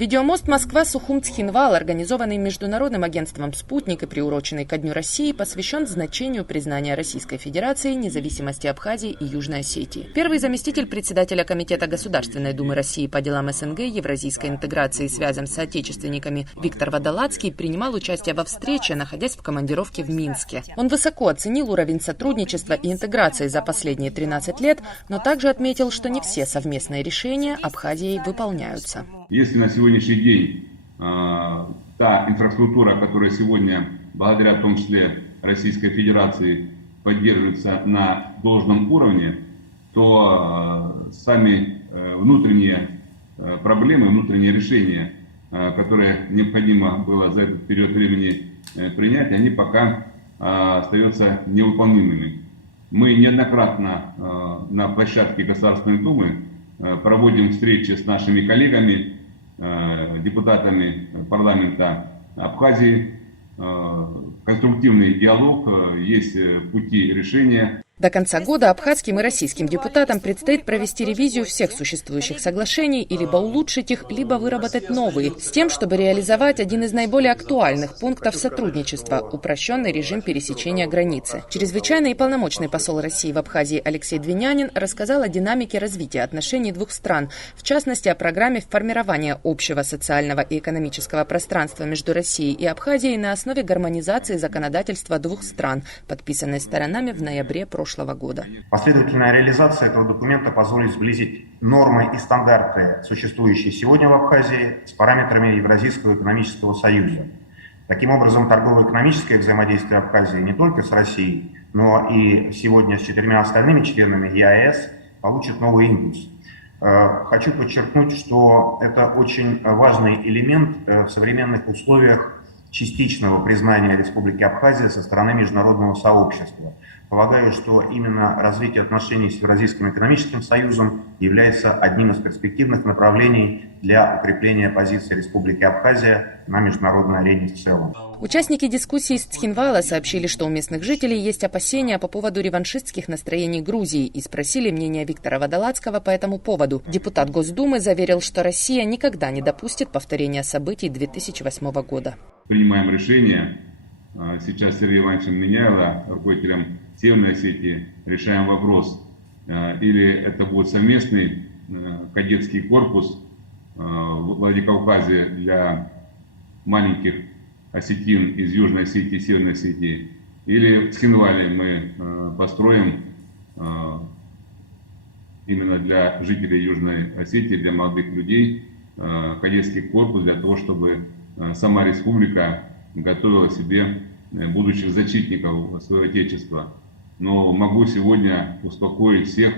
Видеомост Москва-Сухум-Цхинвал, организованный Международным агентством «Спутник» и приуроченный ко Дню России, посвящен значению признания Российской Федерации независимости Абхазии и Южной Осетии. Первый заместитель председателя Комитета Государственной Думы России по делам СНГ, евразийской интеграции и связям с соотечественниками Виктор Водолацкий принимал участие во встрече, находясь в командировке в Минске. Он высоко оценил уровень сотрудничества и интеграции за последние 13 лет, но также отметил, что не все совместные решения Абхазией выполняются. Если на сегодняшний день та инфраструктура, которая сегодня, благодаря в том числе Российской Федерации, поддерживается на должном уровне, то сами внутренние проблемы, внутренние решения, которые необходимо было за этот период времени принять, они пока остаются невыполнимыми. Мы неоднократно на площадке Государственной Думы проводим встречи с нашими коллегами, депутатами парламента Абхазии. Конструктивный диалог, есть пути решения. До конца года абхазским и российским депутатам предстоит провести ревизию всех существующих соглашений и либо улучшить их, либо выработать новые, с тем, чтобы реализовать один из наиболее актуальных пунктов сотрудничества – упрощенный режим пересечения границы. Чрезвычайный и полномочный посол России в Абхазии Алексей Двинянин рассказал о динамике развития отношений двух стран, в частности, о программе формирования общего социального и экономического пространства между Россией и Абхазией на основе гармонизации законодательства двух стран, подписанной сторонами в ноябре прошлого года. Последовательная реализация этого документа позволит сблизить нормы и стандарты, существующие сегодня в Абхазии, с параметрами Евразийского экономического союза. Таким образом, торгово-экономическое взаимодействие Абхазии не только с Россией, но и сегодня с 4 остальными членами ЕАЭС получит новый импульс. Хочу подчеркнуть, что это очень важный элемент в современных условиях частичного признания Республики Абхазия со стороны международного сообщества. Полагаю, что именно развитие отношений с Евразийским экономическим союзом является одним из перспективных направлений для укрепления позиции Республики Абхазия на международной арене в целом. Участники дискуссии из Цхинвала сообщили, что у местных жителей есть опасения по поводу реваншистских настроений Грузии и спросили мнение Виктора Водолацкого по этому поводу. Депутат Госдумы заверил, что Россия никогда не допустит повторения событий 2008 года. Принимаем решение. Сейчас Сергей Ивановичем Меняйло, руководителем Северной Осетии, решаем вопрос. Или это будет совместный кадетский корпус в Владикавказе для маленьких осетин из Южной Осетии и Северной Осетии, или в Цхинвале мы построим именно для жителей Южной Осетии, для молодых людей, кадетский корпус для того, чтобы сама республика готовила себе будущих защитников своего отечества. Но могу сегодня успокоить всех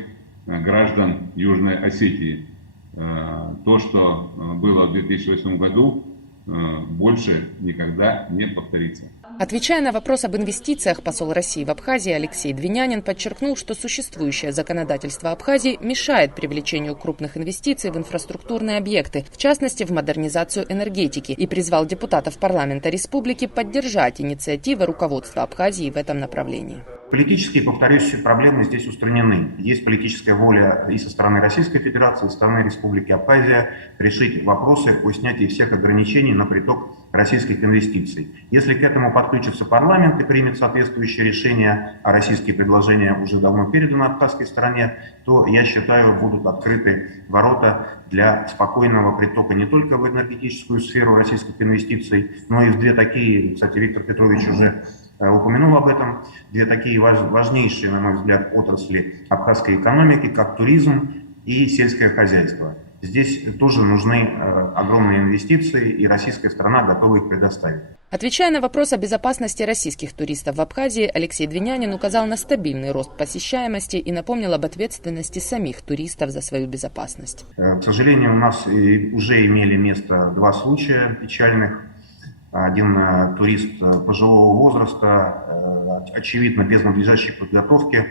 граждан Южной Осетии. То, что было в 2008 году, больше никогда не повторится. Отвечая на вопрос об инвестициях, посол России в Абхазии Алексей Двинянин подчеркнул, что существующее законодательство Абхазии мешает привлечению крупных инвестиций в инфраструктурные объекты, в частности, в модернизацию энергетики, и призвал депутатов парламента республики поддержать инициативы руководства Абхазии в этом направлении. Политические, повторюсь, проблемы здесь устранены. Есть политическая воля и со стороны Российской Федерации, и со стороны Республики Абхазия решить вопросы о снятии всех ограничений на приток российских инвестиций. Если к этому подключится парламент и примет соответствующее решение, а российские предложения уже давно переданы абхазской стороне, то, я считаю, будут открыты ворота для спокойного притока не только в энергетическую сферу российских инвестиций, но и в две такие, кстати, Виктор Петрович уже упомянул об этом, две такие важнейшие, на мой взгляд, отрасли абхазской экономики, как туризм и сельское хозяйство. Здесь тоже нужны огромные инвестиции, и российская сторона готова их предоставить. Отвечая на вопрос о безопасности российских туристов в Абхазии, Алексей Двинянин указал на стабильный рост посещаемости и напомнил об ответственности самих туристов за свою безопасность. К сожалению, у нас уже имели место два случая печальных. Один турист пожилого возраста, очевидно, без надлежащей подготовки,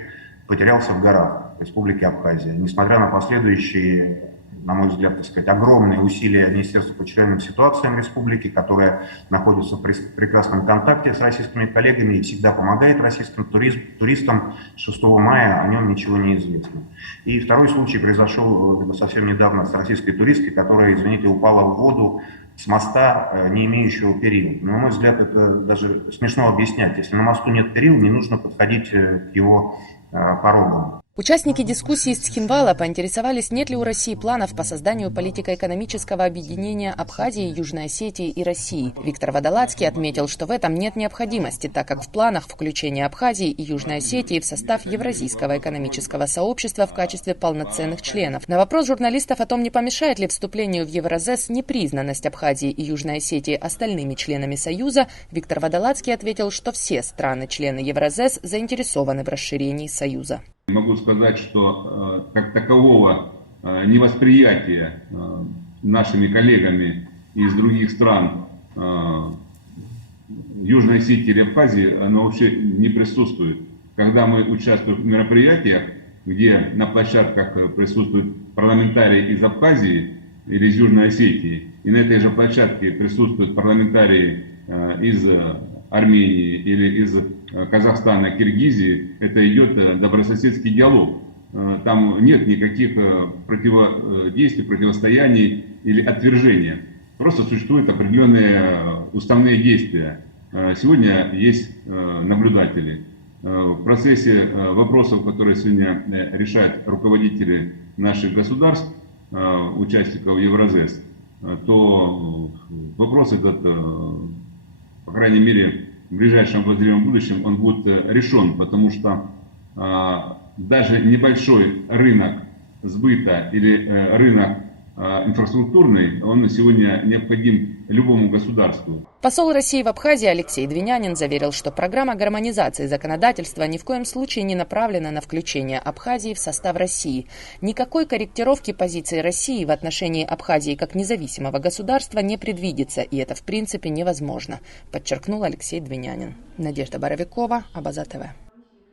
потерялся в горах Республики Абхазия. Несмотря на последующие на мой взгляд, так сказать, огромные усилия Министерства по чрезвычайным ситуациям республики, которая находится в прекрасном контакте с российскими коллегами и всегда помогает российским туристам. 6 мая о нем ничего не известно. И второй случай произошел совсем недавно с российской туристкой, которая, извините, упала в воду с моста, не имеющего перил. На мой взгляд, это даже смешно объяснять. Если на мосту нет перил, не нужно подходить к его порогам. Участники дискуссии из Цхинвала поинтересовались, нет ли у России планов по созданию политико-экономического объединения Абхазии, Южной Осетии и России. Виктор Водолацкий отметил, что в этом нет необходимости, так как в планах включения Абхазии и Южной Осетии в состав Евразийского экономического сообщества в качестве полноценных членов. На вопрос журналистов о том, не помешает ли вступлению в Евразес непризнанность Абхазии и Южной Осетии остальными членами Союза, Виктор Водолацкий ответил, что все страны-члены Евразес заинтересованы в расширении Союза. Могу сказать, что как такового невосприятия нашими коллегами из других стран Южной Осетии или Абхазии, оно вообще не присутствует. Когда мы участвуем в мероприятиях, где на площадках присутствуют парламентарии из Абхазии или из Южной Осетии, и на этой же площадке присутствуют парламентарии из Армении или из Казахстана, Киргизии, это идет добрососедский диалог. Там нет никаких противодействий, противостояний или отвержения. Просто существуют определенные уставные действия. Сегодня есть наблюдатели. В процессе вопросов, которые сегодня решают руководители наших государств, участников Евразес, то вопрос этот, по крайней мере, в ближайшем обозримом будущем он будет решен, потому что даже небольшой рынок сбыта или рынок инфраструктурный, он сегодня необходим любому государству. Посол России в Абхазии Алексей Двинянин заверил, что программа гармонизации законодательства ни в коем случае не направлена на включение Абхазии в состав России. Никакой корректировки позиции России в отношении Абхазии как независимого государства не предвидится, и это в принципе невозможно, подчеркнул Алексей Двинянин. Надежда Боровикова, Абаза ТВ.